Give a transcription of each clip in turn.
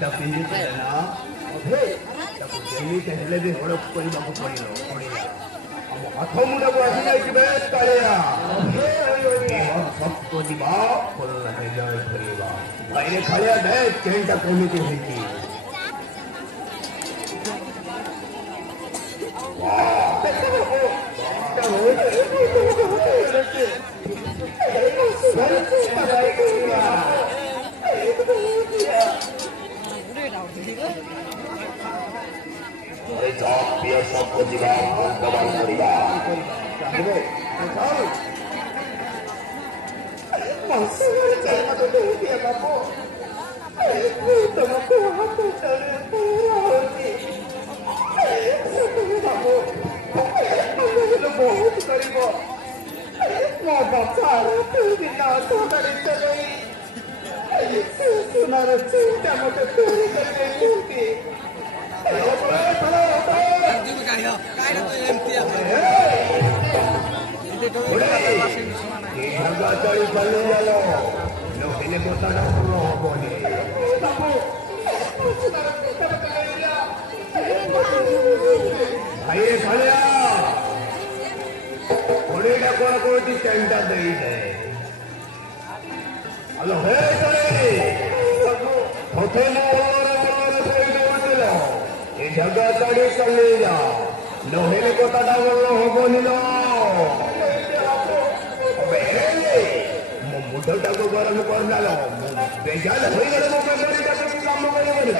ଟା ପିନ୍ଧିଥିଲେ ନା ଅଧେ ତାକୁ ଯେମିତି ହେଲେ ବି ହଡପ କରିବାକୁ ପଡିଲା। ଆମ ହାତ ମୁଣ୍ଡକୁ ଆସିଯାଇଛି ବେ କାଳିଆ। ସତ୍ୟ ଯିବା କରୋନାରେ ଜୟ କରିବା। ଭାଇରେ କାଳିଆ ଦେ ଚେନଟା କେମିତି ହେଇଛି। ସତ୍ୟ ଯିବା ବର୍ତ୍ତମାନ କରିବା। ତମକୁ ହାତ ବହୁତ କରିବ ମୋ ବାପା ସୁନାର ଚିନ୍ତା ମତେ ଚୋରି କରିଦେଇଛନ୍ତି। ଚଳି ଚାଲିଗଲ ନହେଲେ ଗୋଟାଟା ଭଲ ହବନି। ଭାଇ ଭଳିଆ କୋଡ଼ିଏଟା କଣ କହୁଛି ଚେନଟା ଦେଇଦେ। ହ୍ୟାଲୋ ହେ ଏ ଜାଗା ଛାଡ଼ି ଚାଲି ଯା ନହେଲେ କଥାଟା ଭଲ ହବନି। ମୋ ମୁଣ୍ଡଟାକୁ ଗରମ କରିଦେଲ। ବେଜାନ ହୋଇଗଲେ ମୋ ମେମୋରିଟାକୁ କାମ କରିବନି।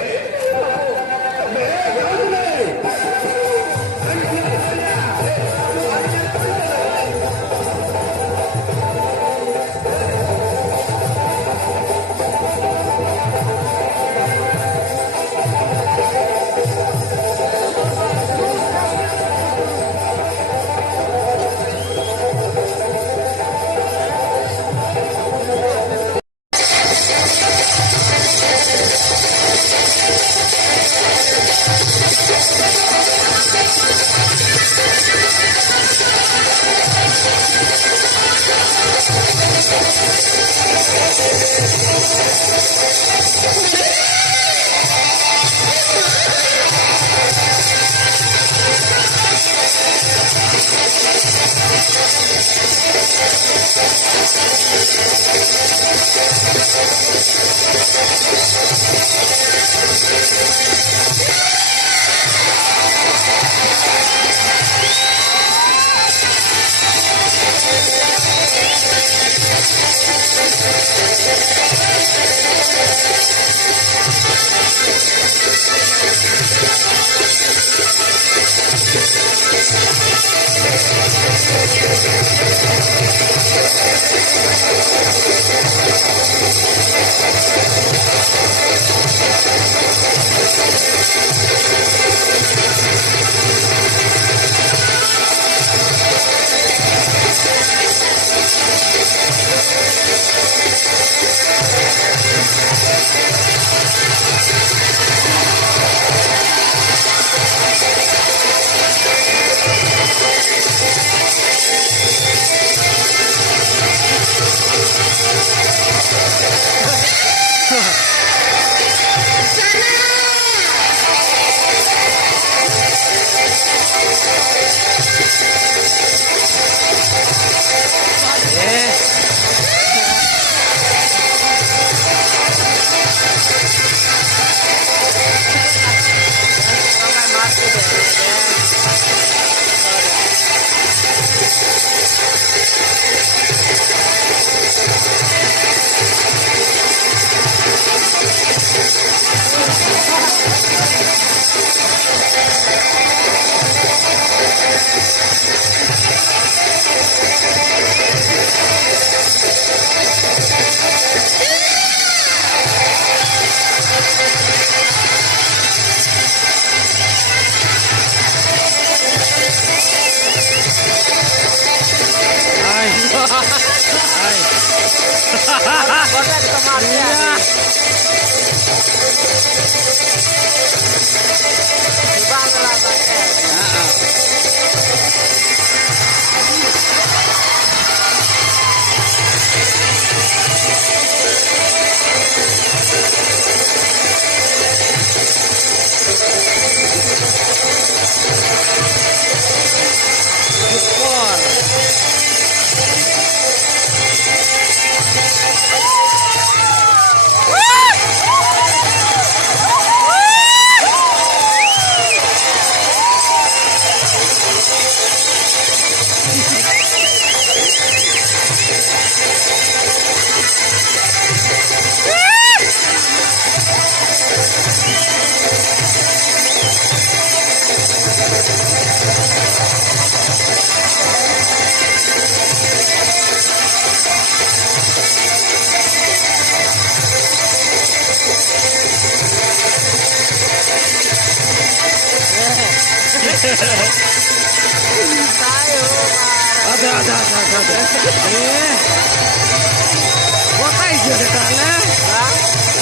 बताइছি তাহলে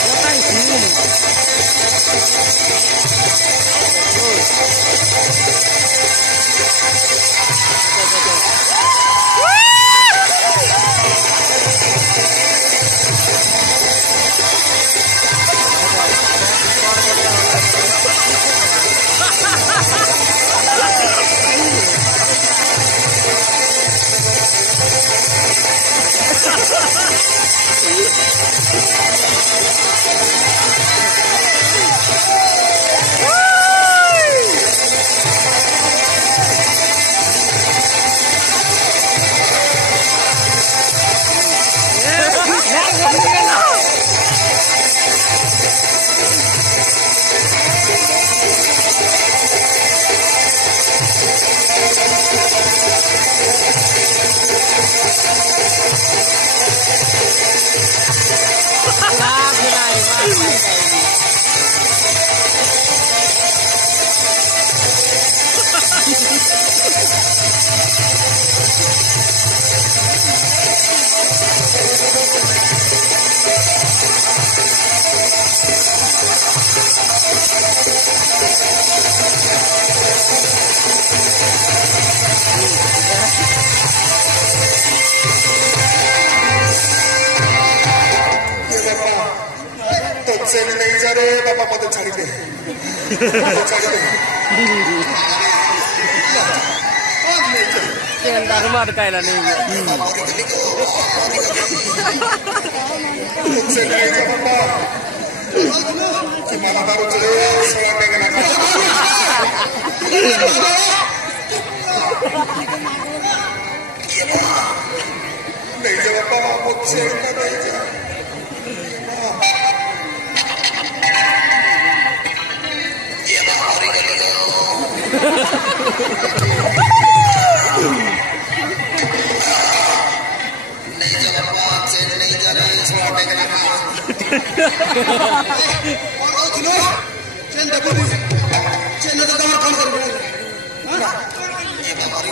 बताइছি चैन नहीं जा रे बाबा मत छाड़ी दे धर्मात कायला नाही चैन नहीं जा बाबा कि मामा दारू चले सवार नहीं करना नहीं जा बाबा मुझसे नहीं जा नहीं जा बाबा चैन नहीं जा रहा है सवार नहीं करना और सुनो चैन देखो चैन तो कमर काम कर रहे हैं ये बीमारी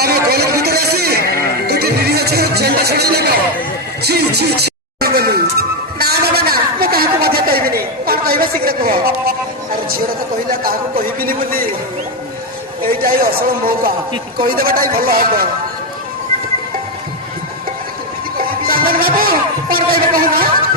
আমি কলের ভিতরে আছি দুটি নিরীহ ছেলে চেনটা ছড়াই নেব ছি ছি ছি না বাবা না ମୁଁ କାହାକୁ ମଧ୍ୟ କହିବିନି କଣ କହିବା ଶୀଘ୍ର କୁହ ଆରେ ଝିଅଟା ତ କହିଲା କାହାକୁ କହିବିନି ବୋଲି ଏଇଟା ହିଁ ଅସଲ ମୌକା କହିଦେବାଟା ହିଁ ଭଲ ହବ ଚନ୍ଦନ ବାବୁ କଣ କହିବେ କହୁନ